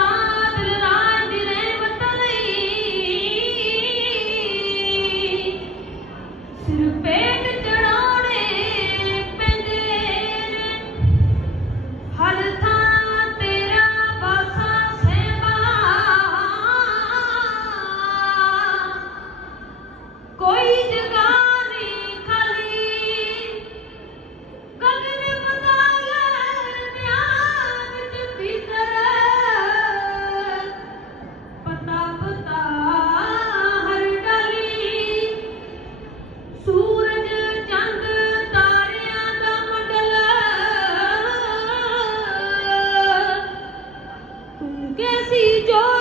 my कैसी जो